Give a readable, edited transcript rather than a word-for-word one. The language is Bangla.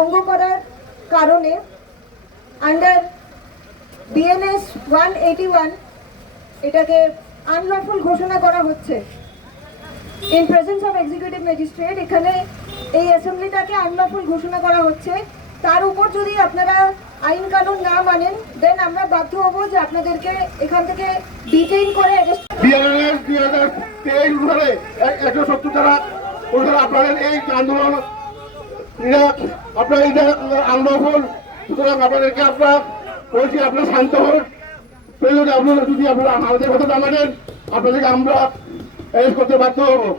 ভঙ্গ করার কারণে আন্ডার বিএনএস 181 এটাকে আনলফুল ঘোষণা করা হচ্ছে in presence of executive magistrate. এখানে এই অ্যাসেম্বলিটাকে আনলফুল ঘোষণা করা হচ্ছে। তার উপর যদি আপনারা আইন কানুন না মানেন দেন আমরা বাধ্য হব যে আপনাদেরকে এখান থেকে ডিটেইন করে বিএনএস 2023 ধরে 170 ধারা অনুসারে আপনাদের এই আন্দোলন আপনার আন্দোলন, সুতরাং আপনাদেরকে আমরা বলছি আপনারা শান্ত হন। প্রয়োজনে আপনারা যদি আপনারা আমাদের কথা না মানেন আপনাদেরকে আমরা অ্যারেস্ট করতে বাধ্য হবো।